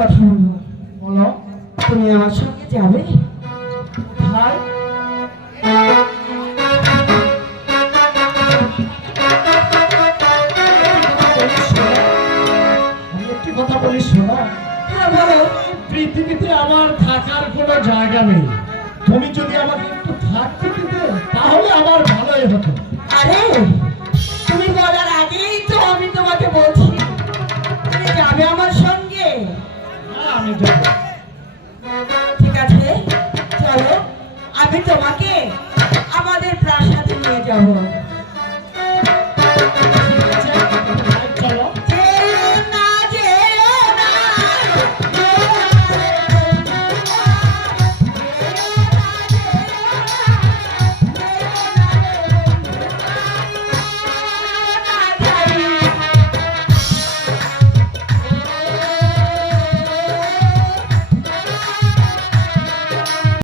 কথা বলবো। বলো। তুমি আমার সঙ্গে যাবে? ভাই আমি একটি কথা বলি শোনো। হ্যাঁ বলো। পৃথিবীতে আমার থাকার কোনো জায়গা নেই, তুমি যদি আমাকে একটু থাকতে দিতে তাহলে আমার ভালোই হতো। আরে তুমি বলার আগেই তো আমি তোমাকে বলছি তুমি যাবে আমার সঙ্গে। হ্যাঁ আমি যাবো।